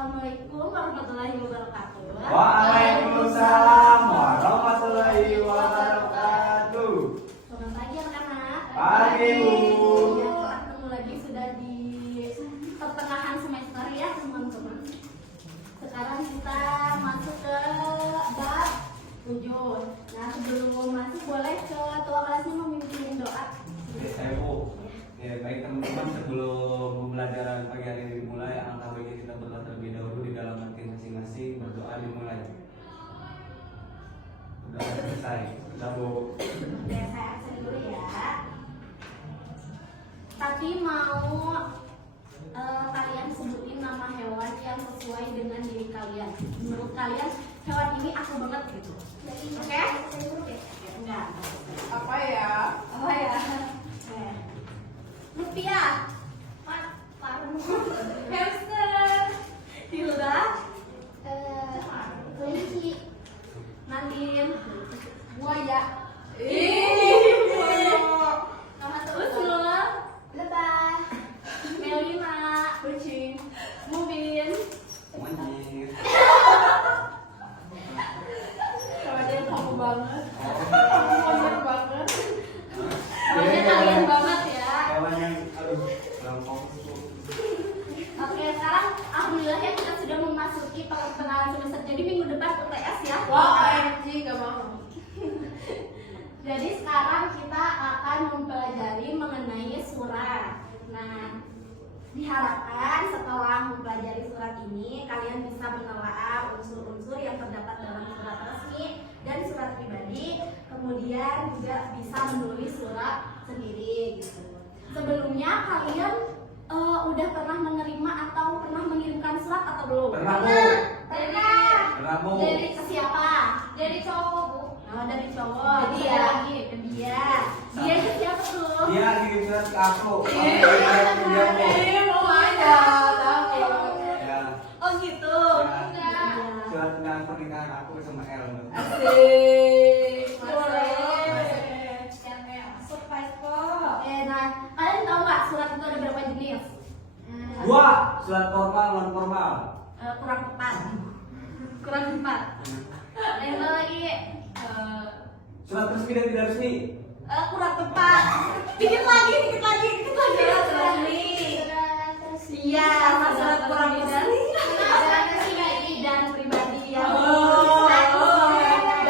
Assalamualaikum warahmatullahi wabarakatuh. Waalaikumsalam warahmatullahi wabarakatuh. Selamat pagi anak-anak. Pagi, Bu. Ya, ketemu lagi sudah di pertengahan semester ya teman-teman. Sekarang kita masuk ke bab 7. Nah, sebelum masuk boleh ketua kelasnya memimpin doa. Saya Bu. Ya, baik teman-teman, sebelum pembelajaran pagi hari ini dimulai, alangkah baiknya kita berdoa terlebih dahulu di dalam hati masing-masing. Berdoa dimulai. Sudah selesai. Sudah Bu. Oke, saya absen dulu ya. Tapi mau kalian sebutin nama hewan yang sesuai dengan diri kalian. Menurut kalian hewan ini aku banget gitu. Oke? Enggak. Apa ya? Apa ya? Oke. Rupiah. Hamster. Hilda. Kelinci. Nadine. Buaya. Husnul. Lebah. Melina. Kucing. Mubin. Monyet. Kawannya kamu banget. Kamu banget. Pokoknya kalian banget ya. Hewan yang kurang fokus Bu. Oke, sekarang alhamdulillah ya kita sudah memasuki pertengahan semester. Jadi minggu depan UTS ya. Wah, OMG gak mau. Jadi sekarang kita akan mempelajari mengenai surat. Nah, diharapkan setelah mempelajari surat ini kalian bisa menelaah unsur-unsur yang terdapat dalam surat resmi dan surat pribadi, kemudian juga bisa menulis surat sendiri gitu. Sebelumnya kalian udah pernah menerima atau pernah mengirimkan surat atau belum? Pernah Bu. Pernah. Pernah Bu. Dari ke siapa? Jadi cowok, Bu. Oh, dari cowok. Ke dia. Ada lagi ke dia. Dia itu siapa tuh? Dia kirim surat ke aku. Iya, mau aja. Tapi Ya. Oh gitu. Ya. Surat tentang pernikahan aku sama El. asik. Boleh. Masuk kok. Nah, kalian tahu nggak surat itu ada berapa jenis? Dua, surat formal non formal. Kurang tepat. Kurang tepat. Yang mana lagi? Surat resmi dan tidak resmi. Kurang tepat. Dikit lagi, dikit lagi, dikit lagi. Surat resmi. Iya, sama surat kurang resmi. Surat resmi dan pribadi ya.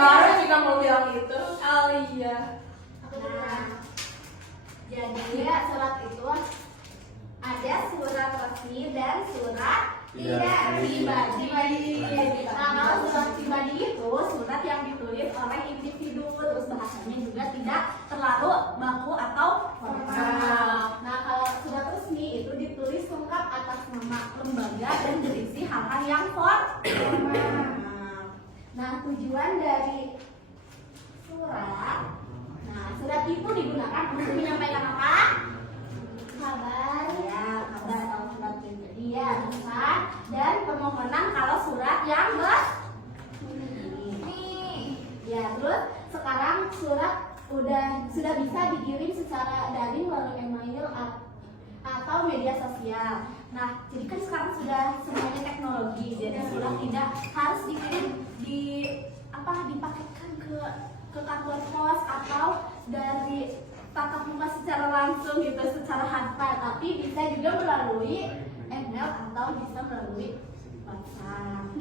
Baru juga mau bilang itu. Oh iya. Nah, jadi ya surat itu ada surat resmi dan surat tidak pribadi. Nah, kalau surat pribadi itu surat yang ditulis oleh individu, terus bahasanya juga tidak terlalu baku atau formal. Nah, kalau surat resmi itu ditulis lengkap atas nama lembaga dan berisi hal-hal yang formal. Nah, tujuan dari surat, nah surat itu digunakan untuk menyampaikan apa? Kabar, ya, kabar atau surat pribadi ya, pesan dan permohonan kalau surat yang resmi. Ya, terus sekarang surat sudah bisa dikirim secara daring melalui email atau media sosial. Nah, jadi kan sekarang sudah semuanya teknologi, jadi surat tidak harus dikirim dipaketkan ke kantor pos atau dari tatap muka secara langsung gitu, secara hafal, tapi bisa juga melalui email atau bisa melalui WhatsApp.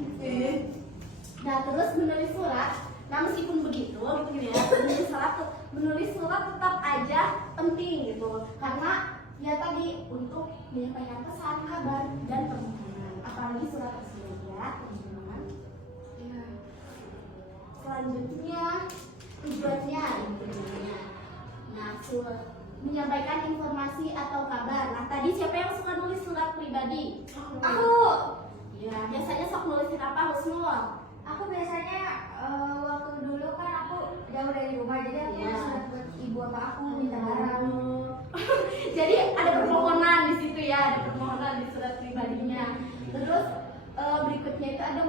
Nah, terus menulis surat. Nah, meskipun begitu gitu ya, menulis surat tetap aja penting gitu, karena ya tadi untuk menyampaikan pesan, kabar dan permohonan, apalagi surat resmi ya teman-teman. Ya. Selanjutnya tujuannya intinya. Nah, menyampaikan informasi atau kabar. Nah, tadi siapa yang suka nulis surat pribadi? Aku. Ya, biasanya sok nulisin apa, Husnul? Aku biasanya waktu dulu kan aku jauh dari rumah, jadi aku surat buat ibu apa aku minta barang. Jadi ada permohonan di situ ya, ada permohonan di surat pribadinya. Terus berikutnya itu ada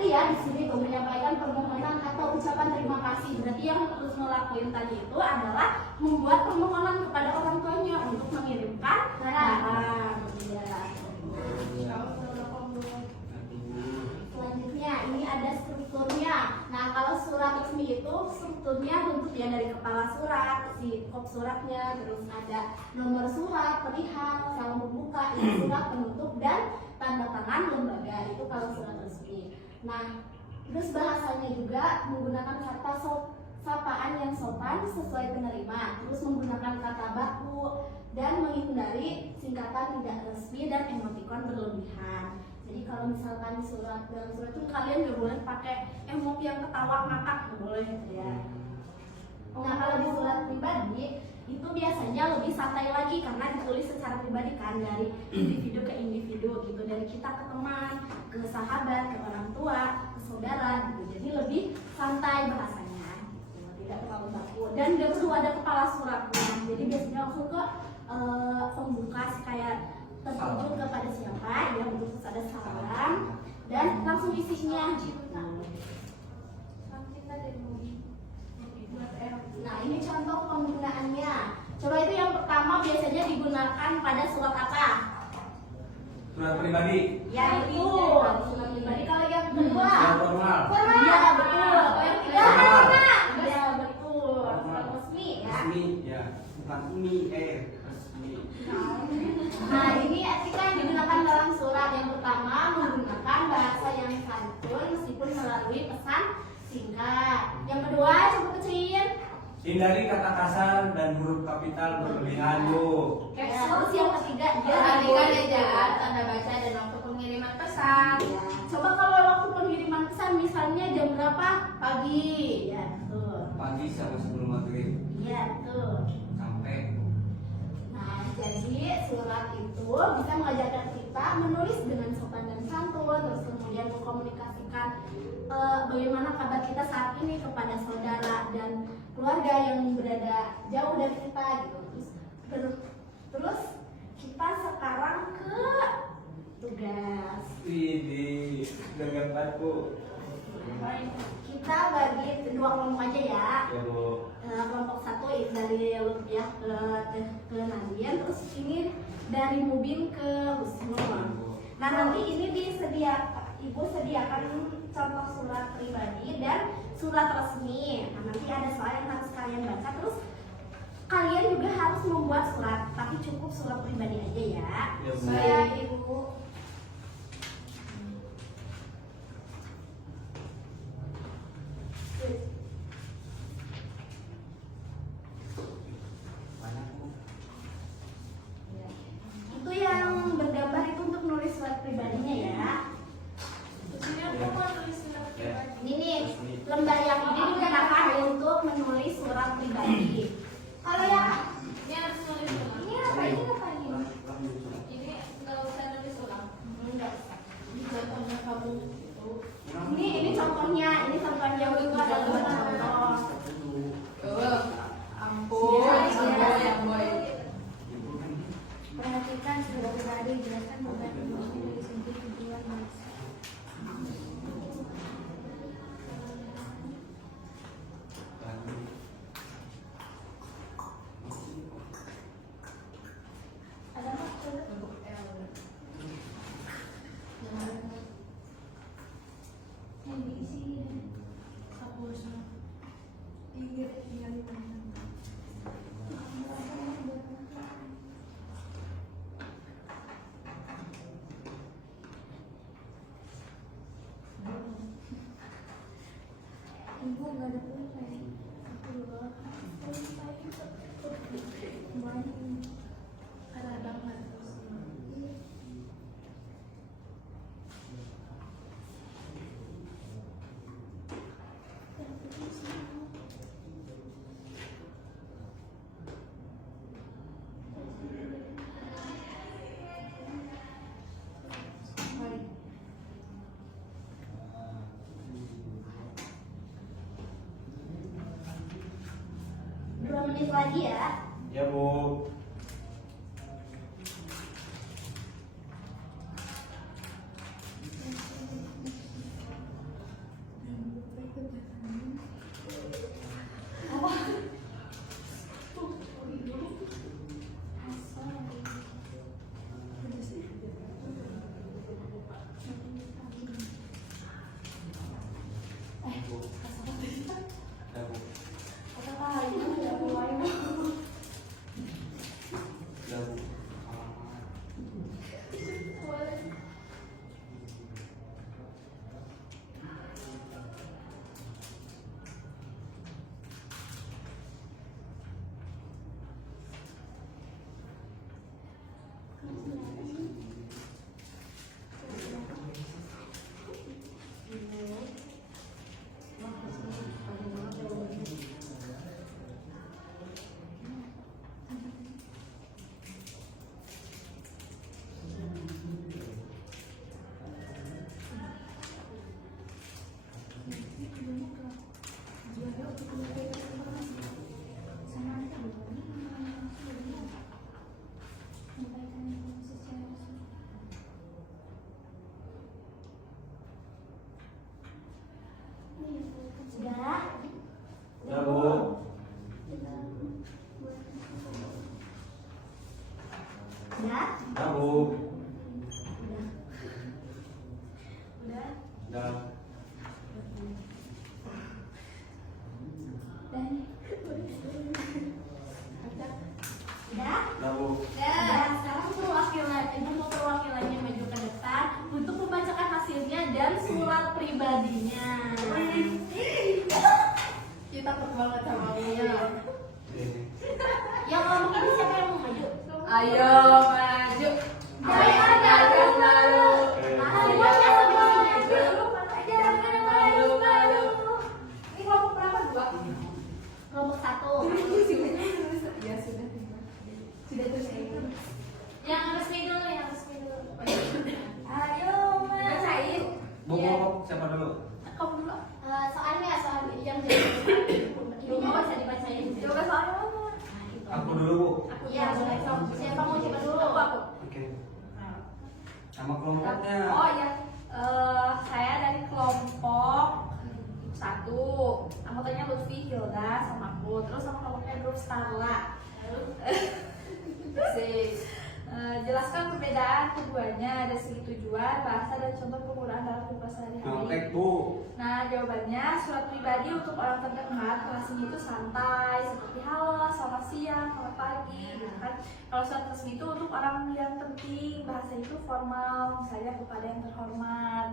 ya di sini tuh menyampaikan permohonan atau ucapan terima kasih. Berarti yang harus ngelakuin tadi itu adalah membuat permohonan kepada orang tuanya untuk mengirimkan barang. Ya. bentuknya dari kepala surat, si kop suratnya, terus ada nomor surat, perihal, salam pembuka, isi surat, penutup, dan tanda tangan lembaga. Itu kalau surat resmi. Nah, terus bahasanya juga menggunakan kata sapaan yang sopan sesuai penerima, terus menggunakan kata baku, dan menghindari singkatan tidak resmi dan emotikon berlebihan. Jadi kalau misalkan di dalam surat itu kalian gak boleh pakai emoji yang ketawa ngakak, gak boleh gitu ya. Nah kalau di surat pribadi itu biasanya lebih santai lagi karena ditulis secara pribadi kan, dari individu ke individu gitu, dari kita ke teman, ke sahabat, ke orang tua, ke saudara gitu. Jadi lebih santai bahasanya gitu, tidak terlalu baku dan gak perlu ada kepala suratnya. Jadi biasanya langsung ke pembuka kayak tertuju kepada siapa ya, terus ada salam dan langsung isinya gitu. Nah ini contoh penggunaannya. Coba itu yang pertama biasanya digunakan pada surat apa? Surat pribadi. Ya betul, surat pribadi. Kalau yang kedua Surat formal. formal. Ya betul. Kalau yang ketiga Formal. ya betul. Surat resmi ya. Resmi ya, bukan resmi. Nah ini artikan digunakan dalam surat. Yang pertama menggunakan bahasa yang santun meskipun melalui pesan singkat. Yang kedua coba kecil. Hindari kata kasar dan huruf kapital berlebihan Bu. Terus yang ketiga dia Perhatikan ejaan, tanda baca, dan waktu pengiriman pesan. Ya. Coba kalau waktu pengiriman pesan misalnya jam berapa? Pagi. Ya betul. Pagi sama sebelum maghrib Ya betul. sampai. Nah, jadi surat itu bisa mengajarkan kita menulis dengan sopan dan santun, terus kemudian mengkomunikasikan bagaimana kabar kita saat ini kepada saudara dan keluarga yang berada jauh dari kita gitu. Terus kita sekarang ke tugas. Ini dengan Bu. Kita bagi dua kelompok aja ya. Ya Bu. Kelompok satu dari Lutfiah ke Nadian, terus ini dari Mubin ke Husnul. Nah nanti ini Ibu sediakan contoh surat pribadi dan surat resmi. Nah nanti ada soal yang harus kalian baca, terus kalian juga harus membuat surat, tapi cukup surat pribadi aja ya. Ya, Bu. Saya Ibu. Itu yang bergambar itu untuk nulis surat pribadinya ya. Ini nih, lembar yang ini digunakan untuk menulis surat pribadi. Kalau yang Ini harus nulis ulang. ini apa ini apa ini? Ini nggak usah nulis ulang. Enggak usah. Ini contohnya kamu itu. Ini contohnya itu adalah contoh. Ampun, yang boy. Perhatikan surat pribadi, jelaskan beberapa informasi dari segi tujuan bahasa. Ada maksud? Yang diisi Hapusnya. Ibu nggak ada pulpen. Satu dua. Ada banget. Dua menit lagi ya. Ya Bu. Ya Bu. Sudah? Udah Bu. Udah? Udah Bu. Udah? Udah. Dan udah? Udah Bu. Dan sekarang perwakilannya maju ke depan untuk membacakan hasilnya dan surat pribadinya. Kita takut banget sama Mia. Yang ngomong ini siapa yang mau maju? Ayo maju. Ayo, Jangan malu. Semuanya semuanya aja. Malu. Ini kelompok berapa? 2? Kelompok 1. Ya sudah. Sudah tuh saya. Yang resmi dulu, yang resmi dulu. Ayo, Mas. Bacain. Bu, Iya. siapa dulu? Kamu dulu. Soalnya soal yang jadi ini nggak bisa dibacain. Coba soalnya mana? Nah, itu. Aku dulu Bu. Iya, boleh. Siapa mau coba dulu? Aku. Oke. Sama kelompoknya. Oh iya. Saya dari kelompok 1. Anggotanya Lutfi, Hilda, sama aku. Terus sama kelompoknya grup Starla. Jelaskan perbedaan keduanya dari segi tujuan, bahasa, dan contoh penggunaan dalam kehidupan sehari-hari. Nyontek Bu. Nah, jawabannya surat pribadi untuk orang terdekat, kelasnya itu santai, seperti halo, selamat siang, selamat pagi, gitu kan. Kalau surat resmi itu untuk orang yang penting, bahasa itu formal, misalnya kepada yang terhormat.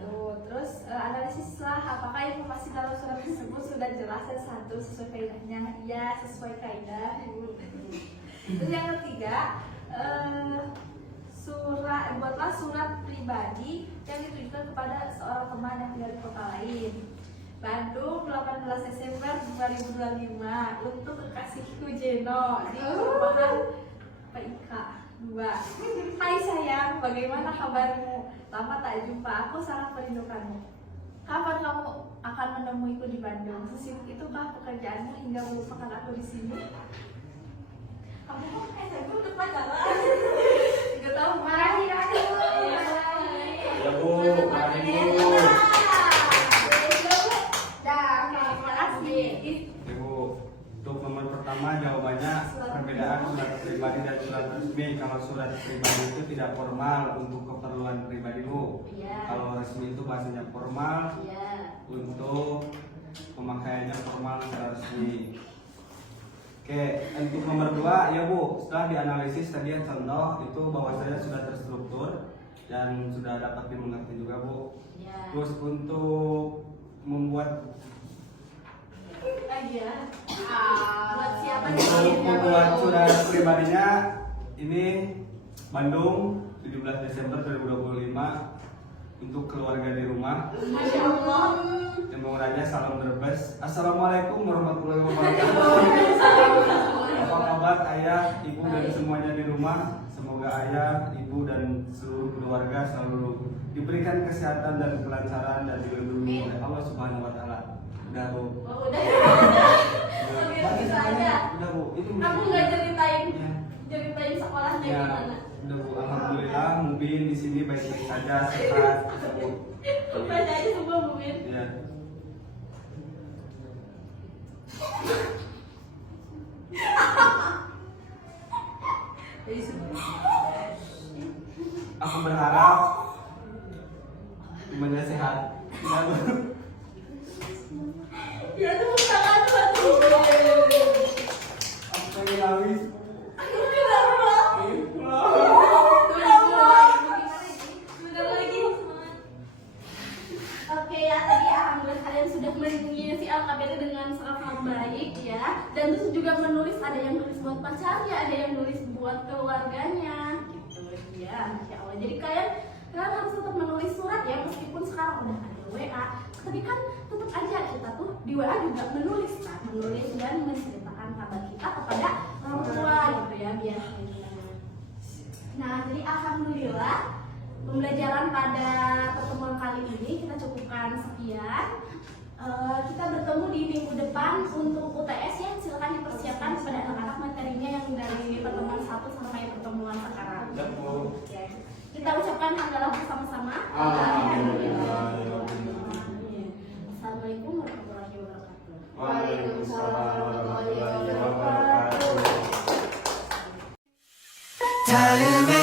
Tuh, terus analisislah apakah informasi dalam surat tersebut sudah jelas dan santun sesuai kaidahnya. Iya, sesuai kaidah. Terus yang ketiga, buatlah surat pribadi yang ditujukan kepada seorang teman yang tinggal di kota lain. Bandung, 18 Desember 2025 untuk kekasihku Jeno di perumahan PIK 2. Hai sayang, bagaimana kabarmu? Lama tak jumpa, aku sangat merindukanmu. Kapan kamu akan menemuiku di Bandung? Sesibuk itukah pekerjaanmu hingga melupakan aku di sini? Kamu kok kayak udah pacaran? Gak tau, marahin aku. Ya Bu, mari Bu. Terima kasih. Ibu, untuk nomor pertama jawabannya perbedaan surat pribadi dan surat resmi. Kalau surat pribadi itu tidak formal untuk keperluan pribadi Bu. Iya. Kalau resmi itu bahasanya formal, Iya. untuk pemakaiannya formal secara resmi. Oke, untuk nomor 2 ya Bu, setelah dianalisis tadi yang contoh itu bahwasanya sudah terstruktur dan sudah dapat dimengerti juga Bu. Iya. Terus untuk membuat Aja. Buat siapa Untuk membuat surat pribadinya ini Bandung 17 Desember 2025 untuk keluarga di rumah. Masya Allah. Yang mengurangnya salam Brebes. Assalamualaikum warahmatullahi wabarakatuh. Apa kabar ayah, ibu dan semuanya di rumah? Semoga ayah, ibu dan seluruh keluarga selalu diberikan kesehatan dan kelancaran dan dilindungi oleh Allah Subhanahu wa taala. Udah Bu. Oh, udah. Oke, Baca bisa semuanya. aja. Udah Bu. Itu Kamu nggak ceritain Ya. sekolahnya Ya, gimana? udah Bu. Alhamdulillah Mubin di sini baik-baik saja, sehat. Bu. Baca aja semua mungkin. Ya. Aku berharap semuanya sehat. Ya, Bu. Ya tuh tangan tuh. Aku pengen nangis. Aku kenapa? Pengen pulang. Oke ya, tadi alhamdulillah kalian sudah mengisi LKPD dengan sangat baik ya. Dan terus juga menulis, ada yang nulis buat pacarnya, ada yang nulis buat keluarganya gitu ya. Masya Allah. Jadi kalian harus tetap menulis surat ya, meskipun sekarang udah ada WA. Tapi kan tetap aja kita tuh di WA juga menulis kan, menulis dan menceritakan kabar kita kepada orang tua gitu ya biasanya. Nah, jadi alhamdulillah pembelajaran pada pertemuan kali ini kita cukupkan sekian. Kita bertemu di minggu depan untuk UTS ya. Silakan dipersiapkan kepada anak-anak materinya yang dari pertemuan 1 sampai pertemuan sekarang. Ya, Bu. Oke. Kita ucapkan hamdalah bersama-sama. Alhamdulillah. Assalamualaikum warahmatullahi wabarakatuh. Waalaikumsalam warahmatullahi wabarakatuh. Time